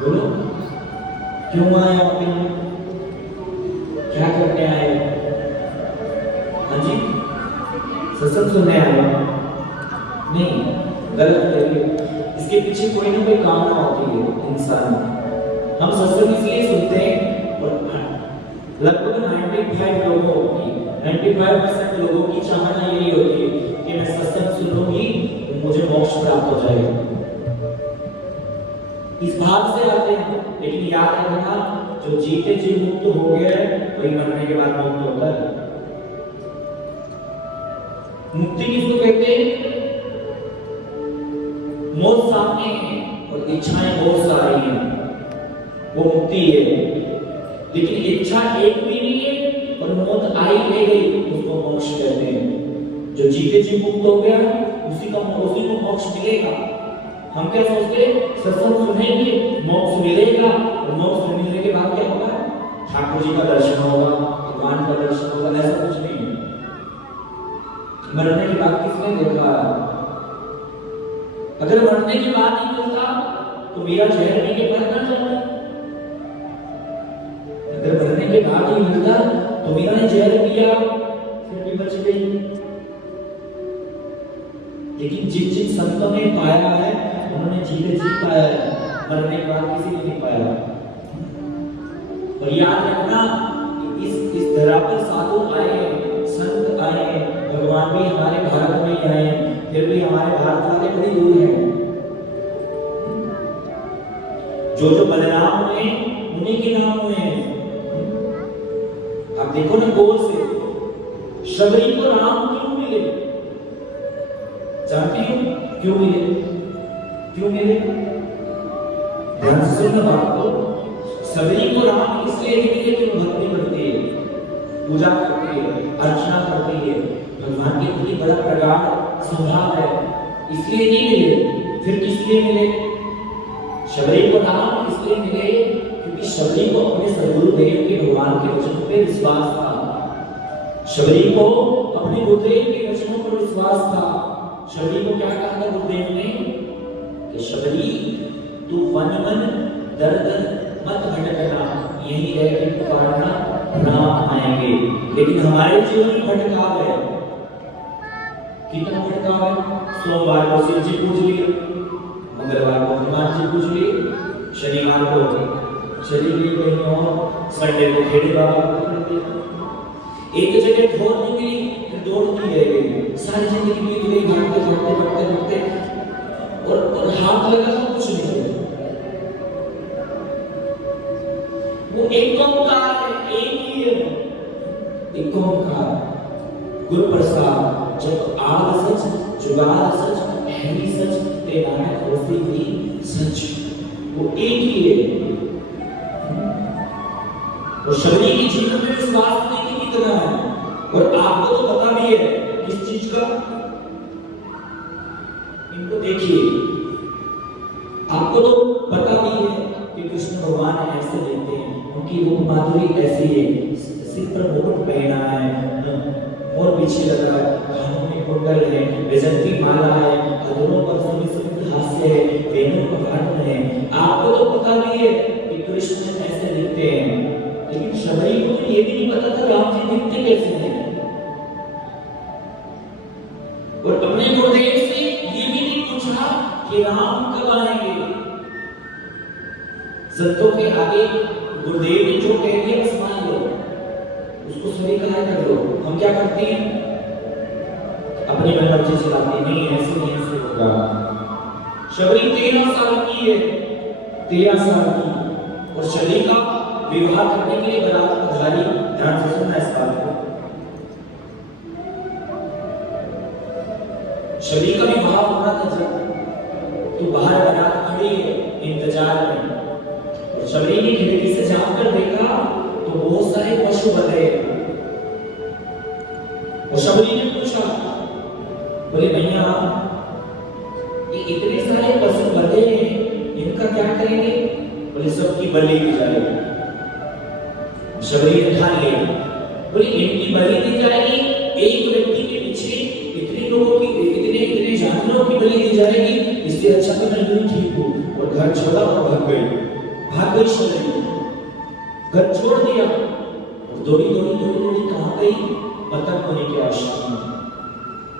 बोलो, क्यों आए हो आप यहाँ? क्या करने आए हो? हाँ जी, सत्संग सुनने आए हो? नहीं, गलत करिए। इसके पीछे कोई ना कोई कामना होती है इंसान। हम सत्संग इसलिए सुनते हैं, और लगभग 95% लोगों की चाहना यही होती है कि मैं सत्संग सुनूंगी तो मुझे मोक्ष प्राप्त हो जाएगा। इस भाव से आते हैं, लेकिन याद रखना, जो जीते जी मुक्त हो गया है वही मरने के बाद मुक्त होता है। मुक्ति किसको कहते हैं? मौत सामने है और इच्छाएं बहुत सारी हैं, वो मुक्ति है। लेकिन इच्छा एक भी नहीं है और मौत आई ले गई, उसको मोक्ष कहते हैं। जो जीते जी मुक्त हो गया उसी को मोक्ष मिलेगा। हम क्या सोचते हैं, सत्संग सुनेंगे मोक्ष मिलेगा, और मोक्ष मिलने के बाद क्या होगा? ठाकुर जी का दर्शन होगा, भगवान का दर्शन होगा। ऐसा कुछ नहीं है। मरने के बाद किसने देखा? अगर मरने के बाद ही मिलता तो मेरा जहर पी के मर ना जाता। अगर मरने के बाद ही मिलता तो मेरा जहर पिया फिर भी बच गई। लेकिन जिन जिन संतों ने पाया है उन्होंने जीते जी पाया है, मरने के बाद किसी ने नहीं पाया। और याद रखना, इस धरा पर साधु आए, संत आए, भगवान भी हमारे भारत में ही आए, फिर भी हमारे भारत वाले बड़ी दूर हैं। जो बदनाम हुए उन्हीं के नाम हुए हैं। आप देखो ना गौर से, शबरी को राम क्यों मिले? जानती हो क्यों मिले? क्यों मिले? ध्यान से सुनना बात को। शबरी को राम इसलिए नहीं मिले कि वो भक्ति करती है, पूजा करती है, अर्चना करती है, भगवान के प्रति बड़ा प्रगाढ़ स्वभाव है, इसलिए नहीं मिले। फिर किस लिए मिले? शबरी को राम इसलिए मिले क्योंकि शबरी को अपने सदगुरुदेव के भगवान के वचनों पर विश्वास था। शबरी को अपने गुरुदेव के वचनों पर विश्वास था। शबरी को क्या कहा था गुरुदेव ने कि शबरी तू वन वन दर दर मत भटकना, यही रह के पुकारना, राम आएंगे। लेकिन हमारे जीवन में भटकाव है। कितना भटकाव है? सोमवार को शिव जी पूज लिए, मंगलवार को हनुमान जी पूज लिए, शनिवार को चली गई कहीं और, संडे को खेड़े बाबा को पकड़ लिया। एक जगह ढोल नहीं मिली फिर दौड़ती रह गई, सारी जिंदगी बीत गई भागते भागते भागते भागते, और हाथ लगा तो कुछ नहीं हुआ। वो एक ओंकार है, एक ही है, एक ओंकार गुरु प्रसाद। जब आद सच जुगाद सच है ही सच, ते नानक होसी भी सच। वो एक ही है। और शबरी के जीवन में विश्वास नहीं कितना है, और आपको तो पता भी है किस चीज का। इनको देखिए, आपको तो पता भी है कि कृष्ण भगवान ऐसे देखते हैं, उनकी रूप माधुरी ऐसी है, सिर पर मुकुट पहना है, मोर पीछे लगा है, कानों में कुंडल है, वैजंती माला है, अधरों पर सुमित हास्य है, वेणु पर कंठ है। आपको तो पता भी है कि कृष्ण ऐसे दिखते हैं, लेकिन शबरी को तो ये भी नहीं पता था राम जी दिखते कैसे हैं। और अपने गुरुदेव से ये भी नहीं पूछा कि राम कब आएंगे। संतों के आगे गुरुदेव ने जो कह दिया बस मान लो, उसको स्वीकार कर लो। हम क्या करते हैं? अपनी मर्जी चलाते, नहीं ऐसे नहीं ऐसे होगा। शबरी 13 साल की है, 13 साल की, और शबरी का विवाह करने के लिए बारात पधारी। ध्यान से सुनना इस बात को। शबरी का विवाह होना था जब, तो बाहर बारात खड़ी है इंतजार में, और शबरी ने खिड़की से झांक कर देखा तो बहुत सारे पशु बंधे। और शबरी ने पूछा, बोले भैया ये इतने सारे पशु बंधे हैं, इनका क्या करेंगे? बोले सबकी बलि दी जाएगी। शबरी ने ठान लिया, बोले इनकी बलि दी जाएगी, एक व्यक्ति के पीछे इतने लोगों की, इतने जानवरों की बलि दी जाएगी, इससे अच्छा तो मैं यूं ठीक हूं। और घर छोड़ा और भाग गई। भाग गई शलरी, घर छोड़ दिया और दौड़ी दौड़ी दौड़ी दौड़ी कहां गई? पतंग होने की आशा।